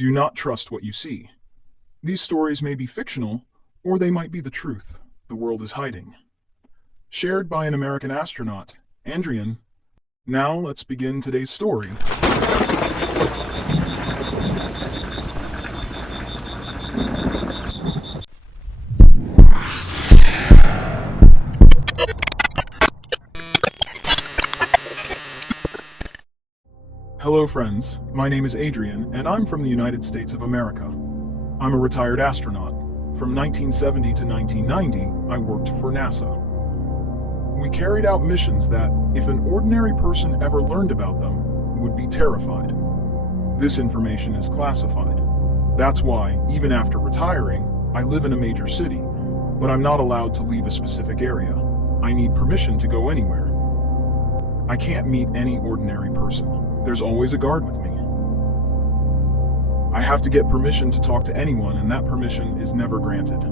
Do not trust what you see. These stories may be fictional, or they might be the truth the world is hiding. Shared by an American astronaut, Andriyan. Now let's begin today's story. Hello friends, my name is Adrian and I'm from the United States of America. I'm a retired astronaut. From 1970 to 1990, I worked for NASA. We carried out missions that, if an ordinary person ever learned about them, would be terrified. This information is classified. That's why, even after retiring, I live in a major city, but I'm not allowed to leave a specific area. I need permission to go anywhere. I can't meet any ordinary person. There's always a guard with me. I have to get permission to talk to anyone, and that permission is never granted.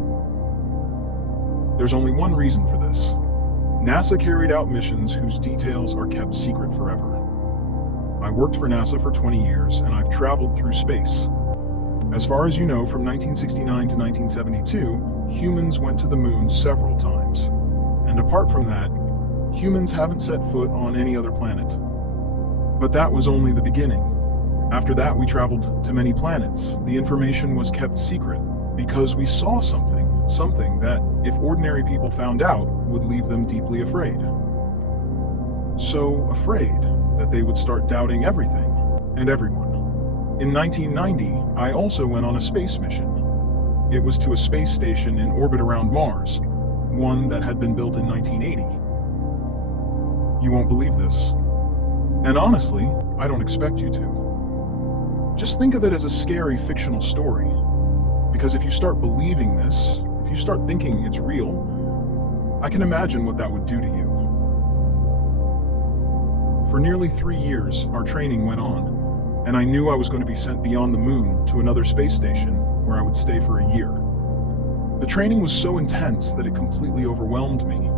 There's only one reason for this. NASA carried out missions whose details are kept secret forever. I worked for NASA for 20 years, and I've traveled through space. As far as you know, from 1969 to 1972, humans went to the moon several times. And apart from that, humans haven't set foot on any other planet. But that was only the beginning. After that, we traveled to many planets. The information was kept secret because we saw something that, if ordinary people found out, would leave them deeply afraid. So afraid that they would start doubting everything and everyone. In 1990, I also went on a space mission. It was to a space station in orbit around Mars, one that had been built in 1980. You won't believe this. And honestly, I don't expect you to. Just think of it as a scary fictional story. Because if you start believing this, if you start thinking it's real, I can imagine what that would do to you. For nearly 3 years, our training went on, and I knew I was going to be sent beyond the moon to another space station where I would stay for a year. The training was so intense that it completely overwhelmed me.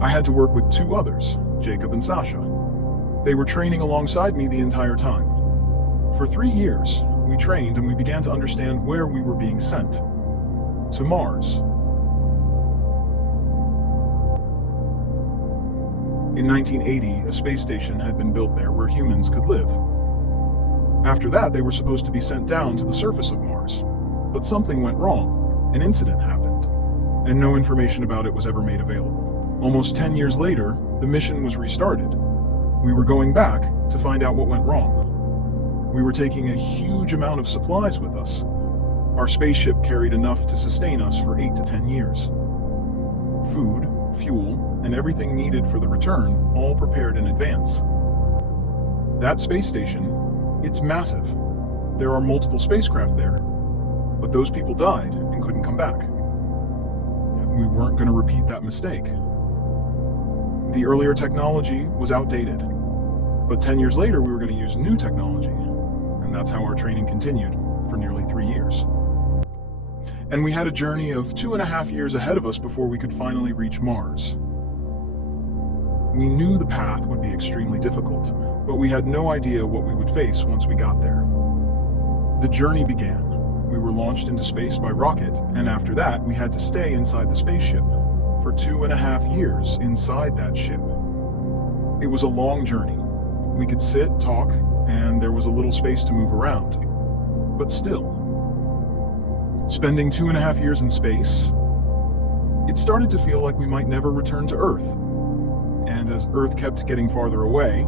I had to work with 2 others, Jacob and Sasha. They were training alongside me the entire time. For 3 years, we trained and we began to understand where we were being sent. To Mars. In 1980, a space station had been built there where humans could live. After that, they were supposed to be sent down to the surface of Mars. But something went wrong. An incident happened, and no information about it was ever made available. Almost 10 years later, the mission was restarted. We were going back to find out what went wrong. We were taking a huge amount of supplies with us. Our spaceship carried enough to sustain us for 8 to 10 years. Food, fuel, and everything needed for the return, all prepared in advance. That space station, it's massive. There are multiple spacecraft there. But those people died and couldn't come back. We weren't going to repeat that mistake. The earlier technology was outdated, but 10 years later we were going to use new technology, and that's how our training continued for nearly 3 years. And we had a journey of 2.5 years ahead of us before we could finally reach Mars. We knew the path would be extremely difficult, but we had no idea what we would face once we got there. The journey began. We were launched into space by rocket, and after that we had to stay inside the spaceship. For 2.5 years inside that ship. It was a long journey. We could sit, talk, and there was a little space to move around. But still, spending 2.5 years in space, it started to feel like we might never return to Earth. And as Earth kept getting farther away,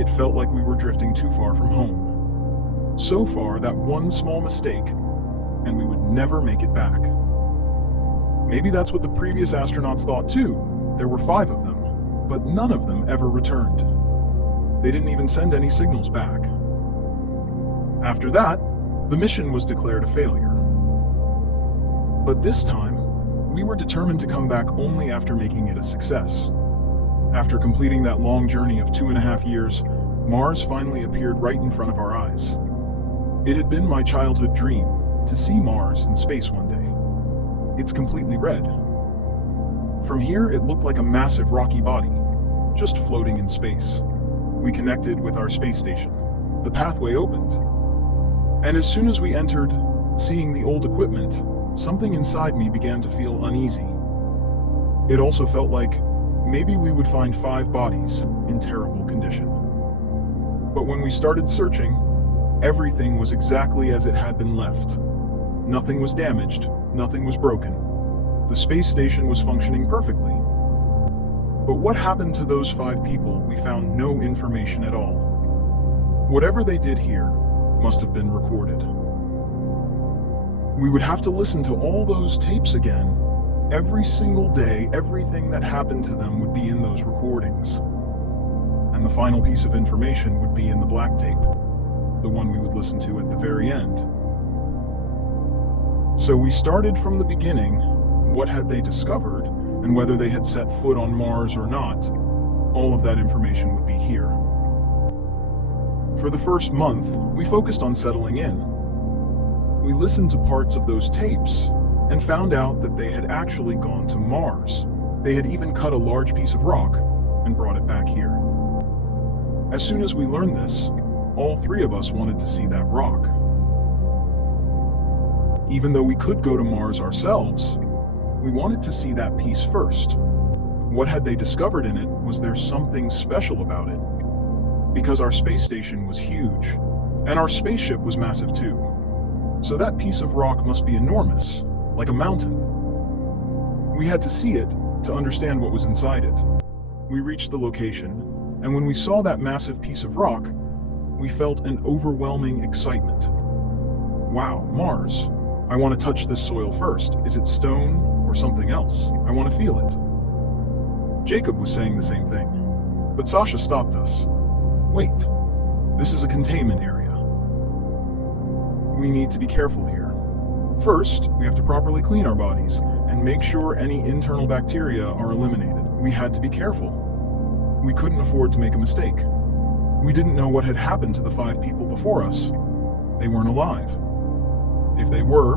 it felt like we were drifting too far from home. So far that one small mistake, and we would never make it back. Maybe that's what the previous astronauts thought too. There were 5 of them, but none of them ever returned. They didn't even send any signals back. After that, the mission was declared a failure. But this time, we were determined to come back only after making it a success. After completing that long journey of 2.5 years, Mars finally appeared right in front of our eyes. It had been my childhood dream to see Mars in space one day. It's completely red. From here, it looked like a massive rocky body, just floating in space. We connected with our space station. The pathway opened. And as soon as we entered, seeing the old equipment, something inside me began to feel uneasy. It also felt like maybe we would find 5 bodies in terrible condition. But when we started searching, everything was exactly as it had been left. Nothing was damaged, nothing was broken. The space station was functioning perfectly. But what happened to those 5 people? We found no information at all. Whatever they did here must have been recorded. We would have to listen to all those tapes again. Every single day, everything that happened to them would be in those recordings. And the final piece of information would be in the black tape, the one we would listen to at the very end. So we started from the beginning. What had they discovered, and whether they had set foot on Mars or not, all of that information would be here. For the first month, we focused on settling in. We listened to parts of those tapes and found out that they had actually gone to Mars. They had even cut a large piece of rock and brought it back here. As soon as we learned this, all 3 of us wanted to see that rock. Even though we could go to Mars ourselves, we wanted to see that piece first. What had they discovered in it? Was there something special about it? Because our space station was huge, and our spaceship was massive too. So that piece of rock must be enormous, like a mountain. We had to see it to understand what was inside it. We reached the location, and when we saw that massive piece of rock, we felt an overwhelming excitement. Wow, Mars. I want to touch this soil first. Is it stone or something else? I want to feel it. Jacob was saying the same thing, but Sasha stopped us. Wait, this is a containment area. We need to be careful here. First, we have to properly clean our bodies and make sure any internal bacteria are eliminated. We had to be careful. We couldn't afford to make a mistake. We didn't know what had happened to the 5 people before us. They weren't alive. If they were,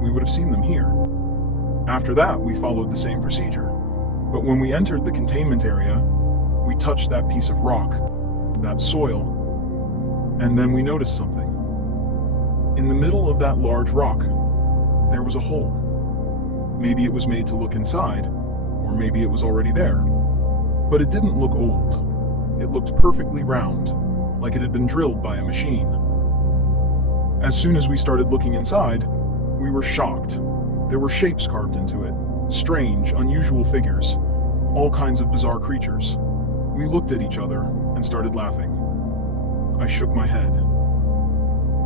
we would have seen them here. After that, we followed the same procedure. But when we entered the containment area, we touched that piece of rock, that soil, and then we noticed something. In the middle of that large rock, there was a hole. Maybe it was made to look inside, or maybe it was already there. But it didn't look old. It looked perfectly round, like it had been drilled by a machine. As soon as we started looking inside, we were shocked. There were shapes carved into it, strange, unusual figures, all kinds of bizarre creatures. We looked at each other and started laughing. I shook my head.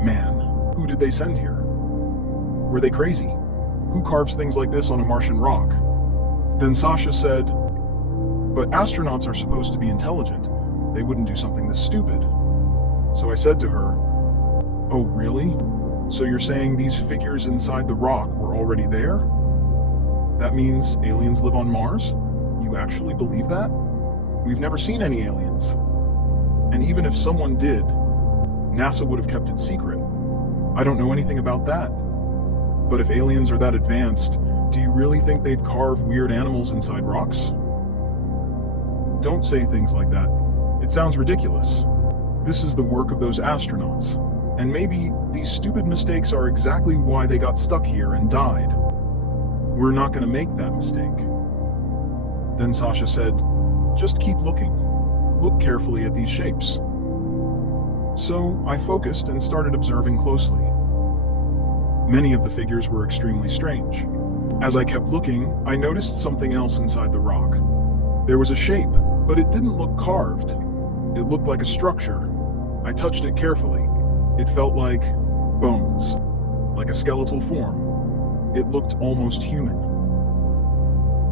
Man, who did they send here? Were they crazy? Who carves things like this on a Martian rock? Then Sasha said, "But astronauts are supposed to be intelligent. They wouldn't do something this stupid." So I said to her, "Oh, really? So you're saying these figures inside the rock were already there? That means aliens live on Mars? You actually believe that? We've never seen any aliens. And even if someone did, NASA would have kept it secret. I don't know anything about that. But if aliens are that advanced, do you really think they'd carve weird animals inside rocks?" Don't say things like that. It sounds ridiculous. This is the work of those astronauts. And maybe these stupid mistakes are exactly why they got stuck here and died. We're not going to make that mistake. Then Sasha said, "Just keep looking. Look carefully at these shapes." So I focused and started observing closely. Many of the figures were extremely strange. As I kept looking, I noticed something else inside the rock. There was a shape, but it didn't look carved. It looked like a structure. I touched it carefully. It felt like bones, like a skeletal form. It looked almost human.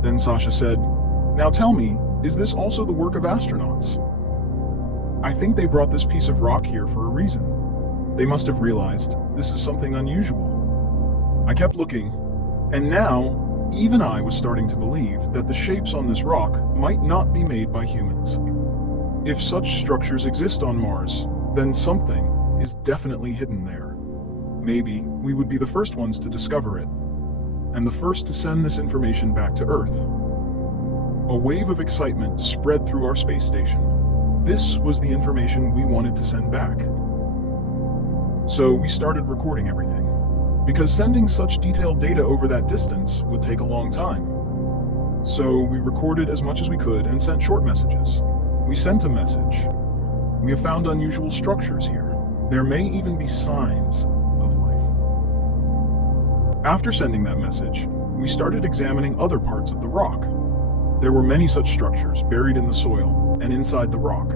Then Sasha said, "Now tell me, is this also the work of astronauts? I think they brought this piece of rock here for a reason. They must have realized this is something unusual." I kept looking, and now even I was starting to believe that the shapes on this rock might not be made by humans. If such structures exist on Mars, then something is definitely hidden there. Maybe we would be the first ones to discover it, and the first to send this information back to Earth. A wave of excitement spread through our space station. This was the information we wanted to send back. So we started recording everything, because sending such detailed data over that distance would take a long time. So we recorded as much as we could and sent short messages. We sent a message. We have found unusual structures here. There may even be signs of life. After sending that message, we started examining other parts of the rock. There were many such structures buried in the soil and inside the rock.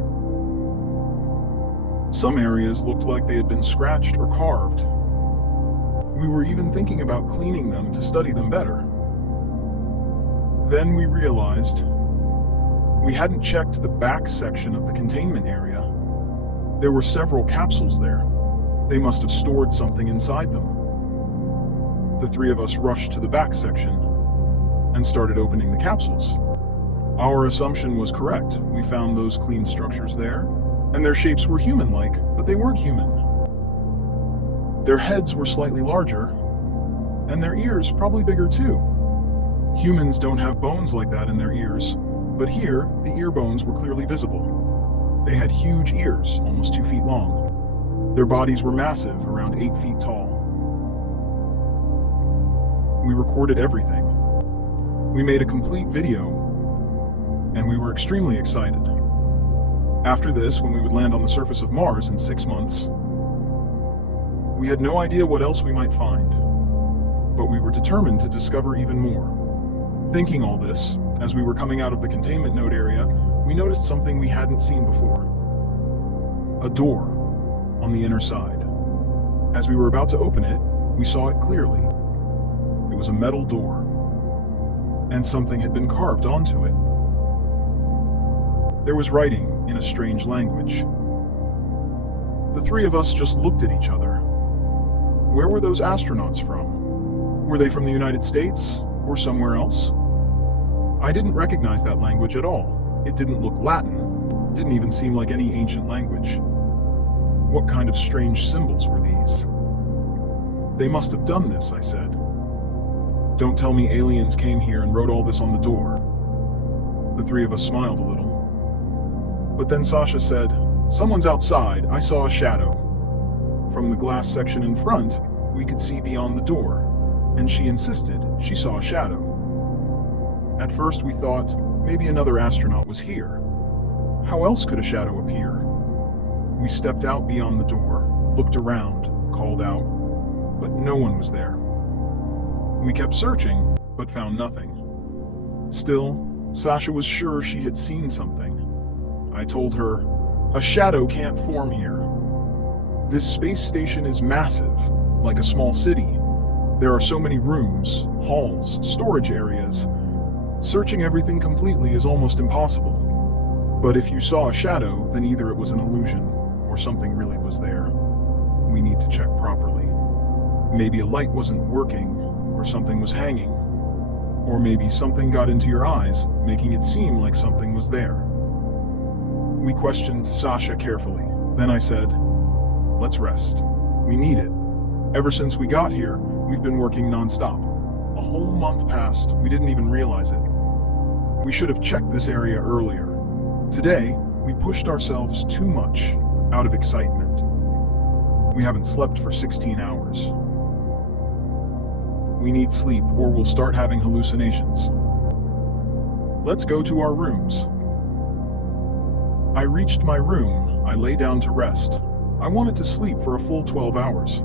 Some areas looked like they had been scratched or carved. We were even thinking about cleaning them to study them better. Then we realized we hadn't checked the back section of the containment area. There were several capsules there. They must have stored something inside them. The three of us rushed to the back section and started opening the capsules. Our assumption was correct. We found those clean structures there, and their shapes were human-like, but they weren't human. Their heads were slightly larger, and their ears probably bigger too. Humans don't have bones like that in their ears, but here, the ear bones were clearly visible. They had huge ears, almost 2 feet long. Their bodies were massive, around 8 feet tall. We recorded everything. We made a complete video, and we were extremely excited. After this, when we would land on the surface of Mars in 6 months, we had no idea what else we might find, but we were determined to discover even more. Thinking all this, as we were coming out of the containment node area, we noticed something we hadn't seen before. A door on the inner side. As we were about to open it, we saw it clearly. It was a metal door, and something had been carved onto it. There was writing in a strange language. The three of us just looked at each other. Where were those astronauts from? Were they from the United States or somewhere else? I didn't recognize that language at all. It didn't look Latin. It didn't even seem like any ancient language. What kind of strange symbols were these? They must have done this, I said. Don't tell me aliens came here and wrote all this on the door. The three of us smiled a little. But then Sasha said, "Someone's outside. I saw a shadow." From the glass section in front, we could see beyond the door, and she insisted she saw a shadow. At first we thought maybe another astronaut was here. How else could a shadow appear? We stepped out beyond the door, looked around, called out, but no one was there. We kept searching, but found nothing. Still, Sasha was sure she had seen something. I told her, "A shadow can't form here. This space station is massive, like a small city. There are so many rooms, halls, storage areas. Searching everything completely is almost impossible. But if you saw a shadow, then either it was an illusion, or something really was there. We need to check properly. Maybe a light wasn't working, or something was hanging. Or maybe something got into your eyes, making it seem like something was there." We questioned Sasha carefully. Then I said, "Let's rest. We need it. Ever since we got here, we've been working non-stop. A whole month passed, we didn't even realize it. We should have checked this area earlier. Today, we pushed ourselves too much, out of excitement. We haven't slept for 16 hours. We need sleep or we'll start having hallucinations. Let's go to our rooms." I reached my room. I lay down to rest. I wanted to sleep for a full 12 hours.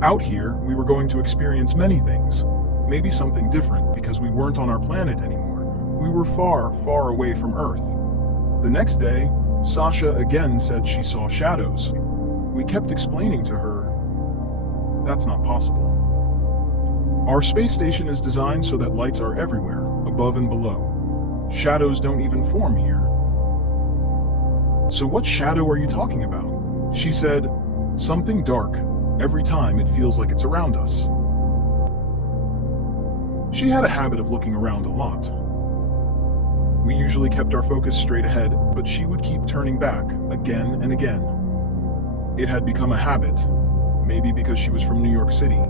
Out here, we were going to experience many things. Maybe something different because we weren't on our planet anymore. We were far, far away from Earth. The next day, Sasha again said she saw shadows. We kept explaining to her, that's not possible. Our space station is designed so that lights are everywhere, above and below. Shadows don't even form here. So what shadow are you talking about? She said, something dark. Every time it feels like it's around us. She had a habit of looking around a lot. We usually kept our focus straight ahead, but she would keep turning back again and again. It had become a habit, maybe because she was from New York City.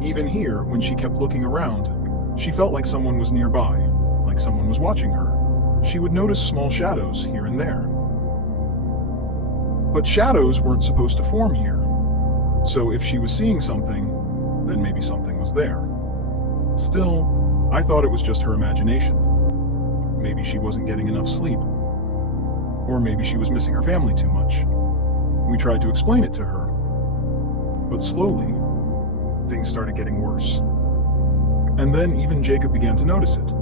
Even here, when she kept looking around, she felt like someone was nearby, like someone was watching her. She would notice small shadows here and there. But shadows weren't supposed to form here. So if she was seeing something, then maybe something was there. Still, I thought it was just her imagination. Maybe she wasn't getting enough sleep. Or maybe she was missing her family too much. We tried to explain it to her. But slowly, things started getting worse. And then even Jacob began to notice it.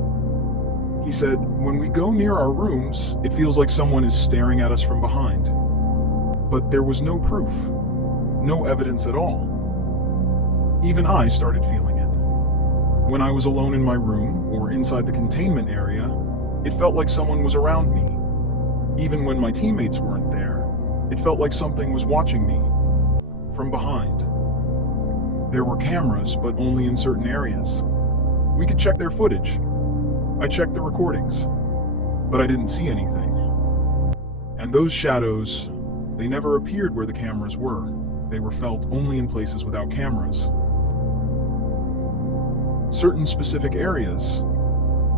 He said, when we go near our rooms, it feels like someone is staring at us from behind. But there was no proof, no evidence at all. Even I started feeling it. When I was alone in my room or inside the containment area, it felt like someone was around me. Even when my teammates weren't there, it felt like something was watching me from behind. There were cameras, but only in certain areas. We could check their footage. I checked the recordings, but I didn't see anything. And those shadows, they never appeared where the cameras were. They were felt only in places without cameras. Certain specific areas.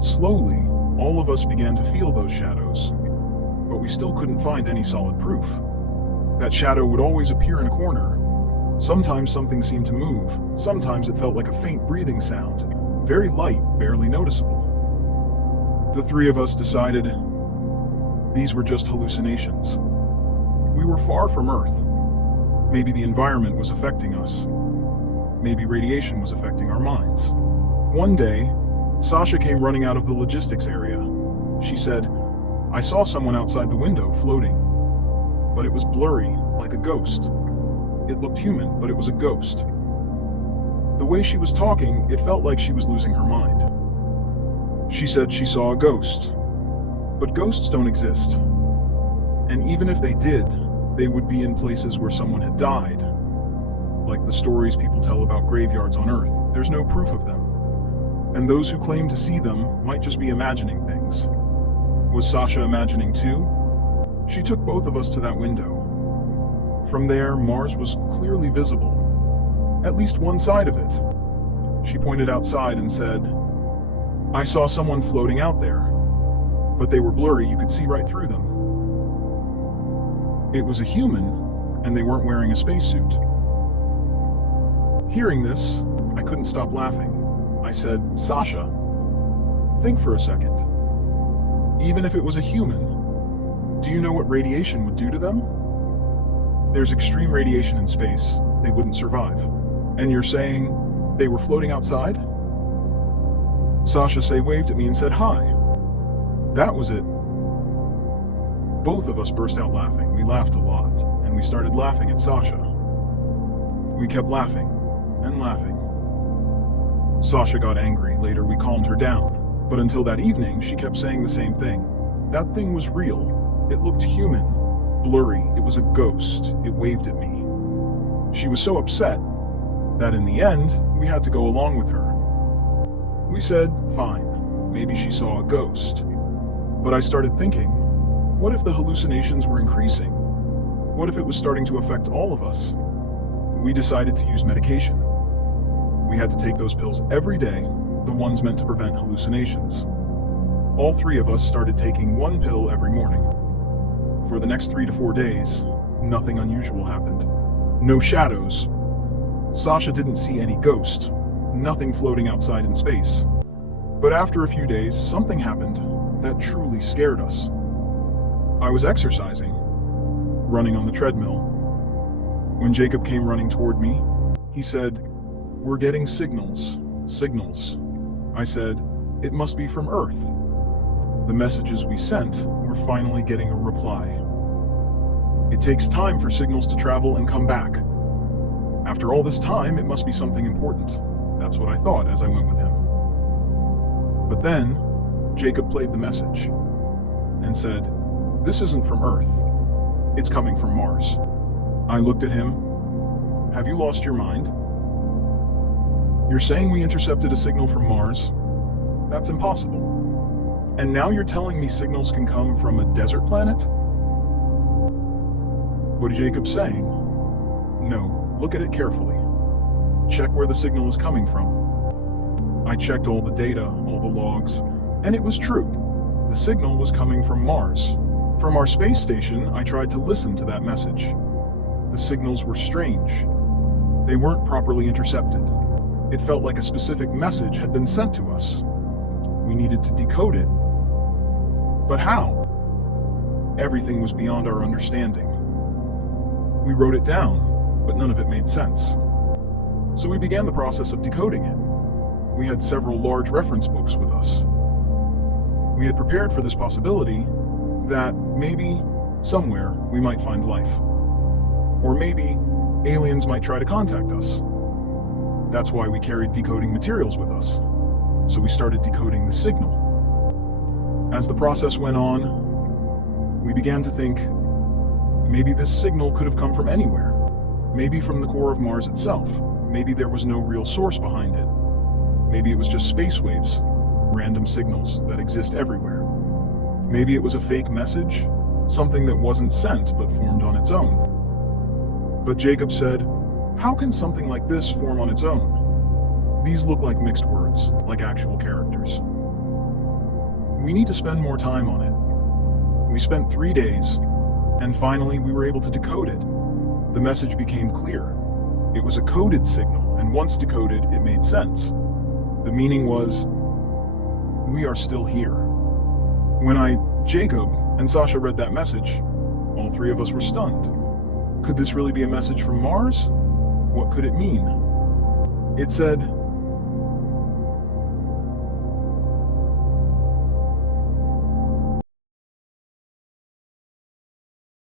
Slowly, all of us began to feel those shadows, but we still couldn't find any solid proof. That shadow would always appear in a corner. Sometimes something seemed to move. Sometimes it felt like a faint breathing sound, very light, barely noticeable. The three of us decided these were just hallucinations. We were far from Earth. Maybe the environment was affecting us. Maybe radiation was affecting our minds. One day, Sasha came running out of the logistics area. She said, "I saw someone outside the window floating, but it was blurry, like a ghost. It looked human, but it was a ghost." The way she was talking, it felt like she was losing her mind. She said she saw a ghost, but ghosts don't exist. And even if they did, they would be in places where someone had died. Like the stories people tell about graveyards on Earth, there's no proof of them. And those who claim to see them might just be imagining things. Was Sasha imagining too? She took both of us to that window. From there, Mars was clearly visible, at least one side of it. She pointed outside and said, "I saw someone floating out there, but they were blurry, you could see right through them. It was a human, and they weren't wearing a spacesuit." Hearing this, I couldn't stop laughing. I said, "Sasha, think for a second. Even if it was a human, do you know what radiation would do to them? There's extreme radiation in space. They wouldn't survive. And you're saying they were floating outside?" Sasha waved at me and said hi. That was it. Both of us burst out laughing. We laughed a lot, and we started laughing at Sasha. We kept laughing and laughing. Sasha got angry. Later, we calmed her down. But until that evening, she kept saying the same thing. That thing was real. It looked human, blurry. It was a ghost. It waved at me. She was so upset that in the end, we had to go along with her. We said, fine, maybe she saw a ghost. But I started thinking, what if the hallucinations were increasing? What if it was starting to affect all of us? We decided to use medication. We had to take those pills every day, the ones meant to prevent hallucinations. All three of us started taking one pill every morning. For the next 3 to 4 days, nothing unusual happened. No shadows. Sasha didn't see any ghost. Nothing floating outside in space. But after a few days, something happened that truly scared us. I was exercising, running on the treadmill. When Jacob came running toward me, he said, "We're getting signals. I said, "It must be from Earth." The messages we sent were finally getting a reply. It takes time for signals to travel and come back. After all this time, it must be something important. That's what I thought as I went with him. But then, Jacob played the message and said, "This isn't from Earth. It's coming from Mars." I looked at him. "Have you lost your mind? You're saying we intercepted a signal from Mars? That's impossible. And now you're telling me signals can come from a desert planet?" What is Jacob saying? No, look at it carefully. Check where the signal is coming from. I checked all the data, all the logs, and it was true. The signal was coming from Mars. From our space station, I tried to listen to that message. The signals were strange. They weren't properly intercepted. It felt like a specific message had been sent to us. We needed to decode it. But how? Everything was beyond our understanding. We wrote it down, but none of it made sense. So we began the process of decoding it. We had several large reference books with us. We had prepared for this possibility that maybe, somewhere, we might find life. Or maybe, aliens might try to contact us. That's why we carried decoding materials with us. So we started decoding the signal. As the process went on, we began to think, maybe this signal could have come from anywhere. Maybe from the core of Mars itself. Maybe there was no real source behind it. Maybe it was just space waves, random signals that exist everywhere. Maybe it was a fake message, something that wasn't sent but formed on its own. But Jacob said, how can something like this form on its own? These look like mixed words, like actual characters. We need to spend more time on it. We spent 3 days, and finally we were able to decode it. The message became clear. It was a coded signal, and once decoded, it made sense. The meaning was, we are still here. When Jacob, and Sasha read that message, all 3 of us were stunned. Could this really be a message from Mars? What could it mean? It said,